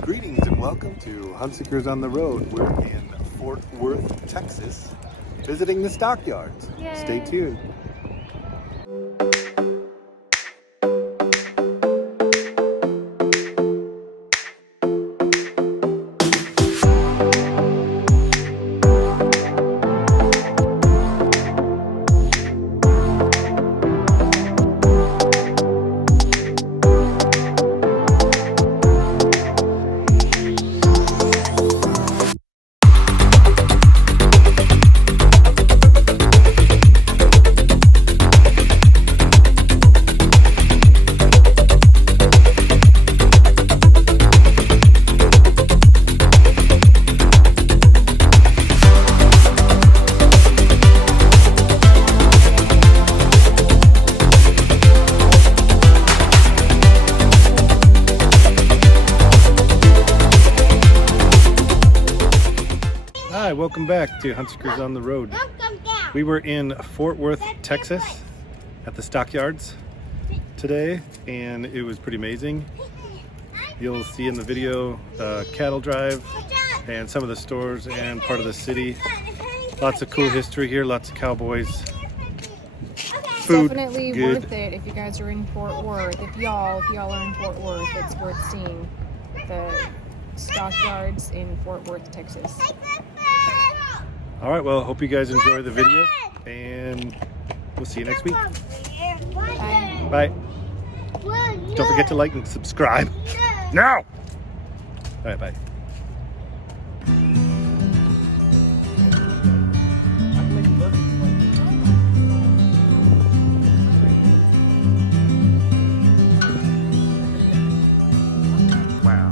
Greetings and welcome to Hunt Seekers on the Road. We're in Fort Worth, Texas, visiting the stockyards. Yay. Stay tuned. Hi, welcome back to Hunt Seekers on the Road. We were in Fort Worth, Texas at the stockyards today, and it was pretty amazing. You'll see in the video cattle drive and some of the stores and part of the city. Lots of cool history here, lots of cowboys. Food, Definitely good. worth it if you guys are in Fort Worth. If y'all are in Fort Worth, it's worth seeing the stockyards in Fort Worth, Texas. All right, well, hope you guys enjoy the video, and we'll see you next week. Bye. Bye. Don't forget to like and subscribe. Now! All right, bye. Wow.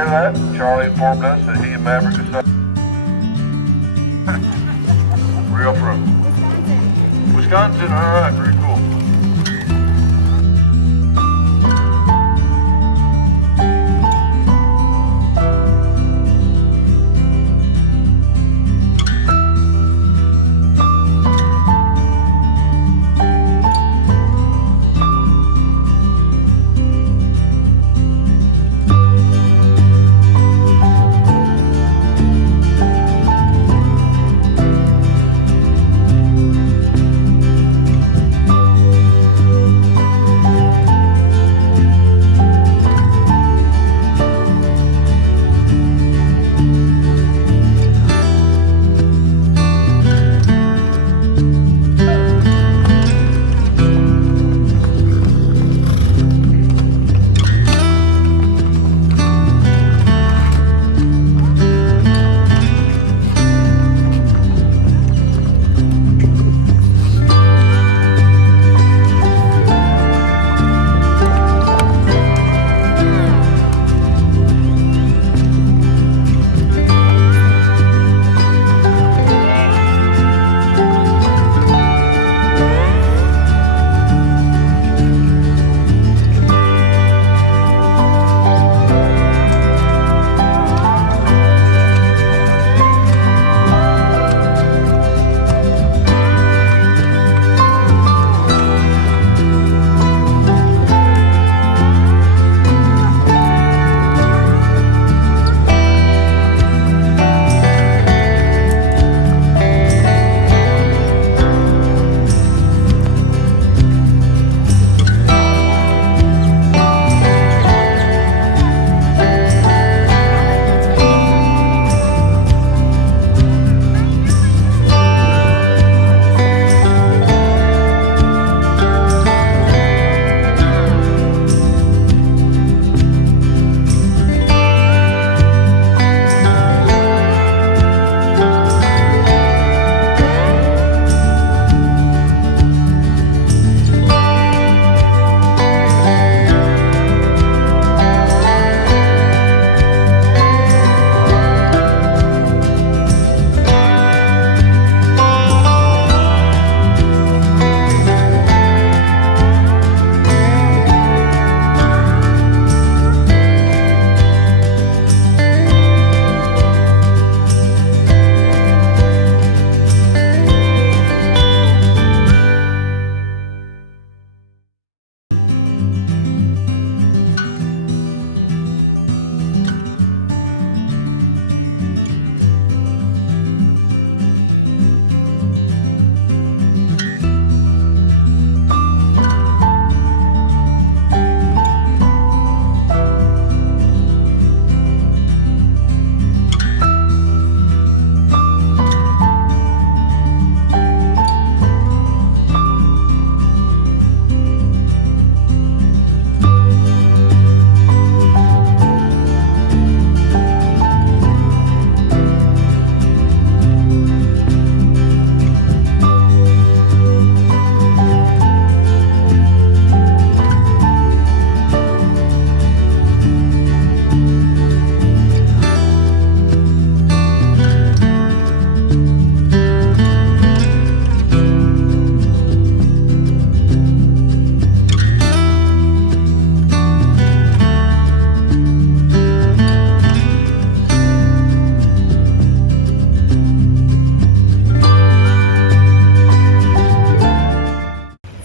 hear that? Charlie informed us that he and Maverick decided. Where y'all from? Wisconsin. Wisconsin, alright, very cool.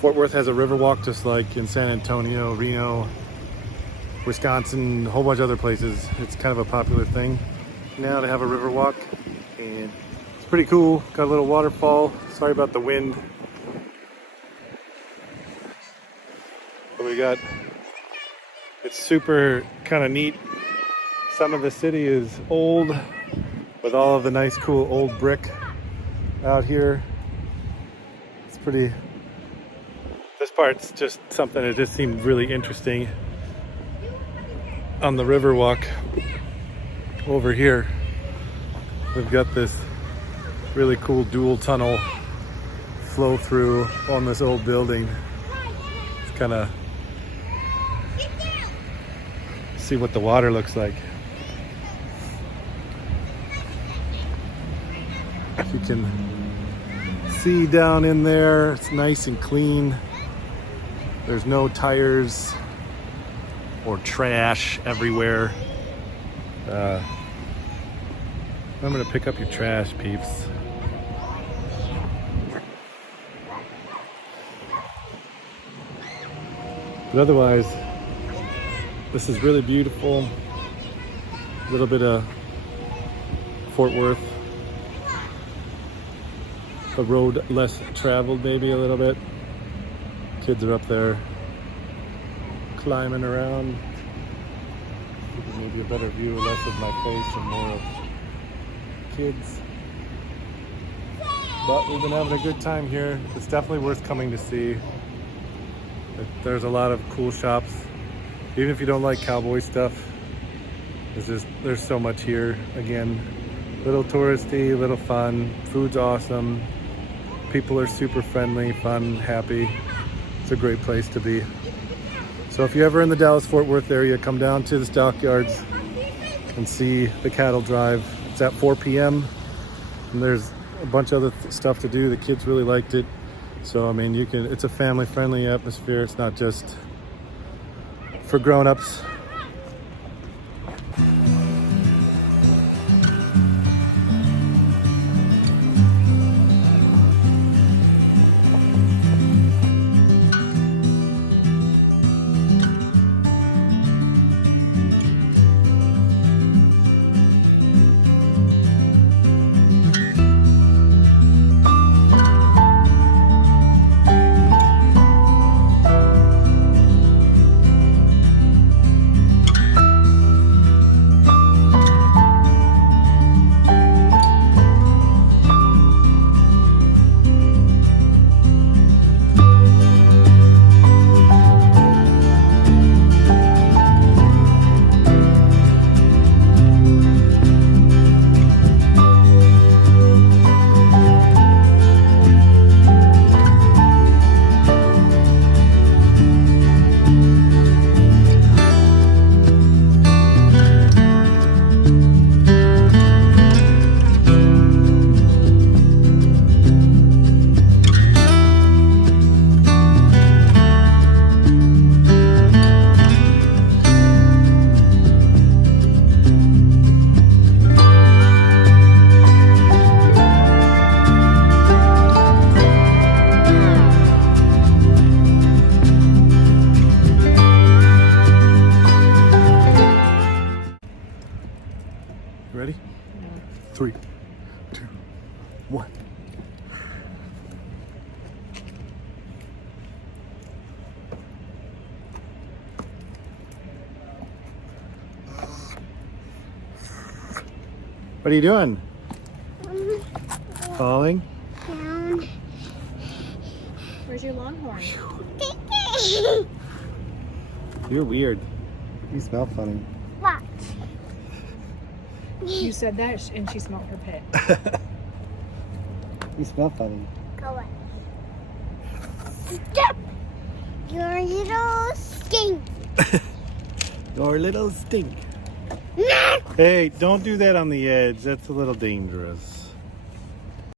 Fort Worth has a river walk just like in San Antonio, Reno, Wisconsin, a whole bunch of other places. It's kind of a popular thing now to have a river walk, and it's pretty cool. Got a little waterfall. Sorry about the wind. But we got, it's super kind of neat. Some of the city is old with all of the nice cool old brick out here. It's pretty, this part's just something that just seemed really interesting. On the river walk over here, we've got this really cool dual tunnel flow through on this old building. It's kind of see what the water looks like. You can see down in there, it's nice and clean. There's no tires or trash everywhere. I'm gonna pick up your trash, peeps. But otherwise, this is really beautiful. A little bit of Fort Worth. The road less traveled, maybe a little bit. Kids are up there climbing around. Maybe a better view, less of my face and more of kids. But we've been having a good time here. It's definitely worth coming to see. There's a lot of cool shops. Even if you don't like cowboy stuff, there's so much here. Again, little touristy, little fun. Food's awesome. People are super friendly, fun, happy. It's a great place to be. So if you're ever in the Dallas-Fort Worth area, come down to the Stockyards and see the cattle drive. It's at 4 p.m. and there's a bunch of other stuff to do. The kids really liked it. So I mean, it's a family-friendly atmosphere. It's not just for grown-ups. Ready? 3, 2, 1. What are you doing? Falling? Down. Where's your longhorn? You're weird. You smell funny. Watch. You said that and she smelled her pit. You smell funny. Go away. Stop! Your little stink. Your little stink. No! Hey, don't do that on the edge. That's a little dangerous.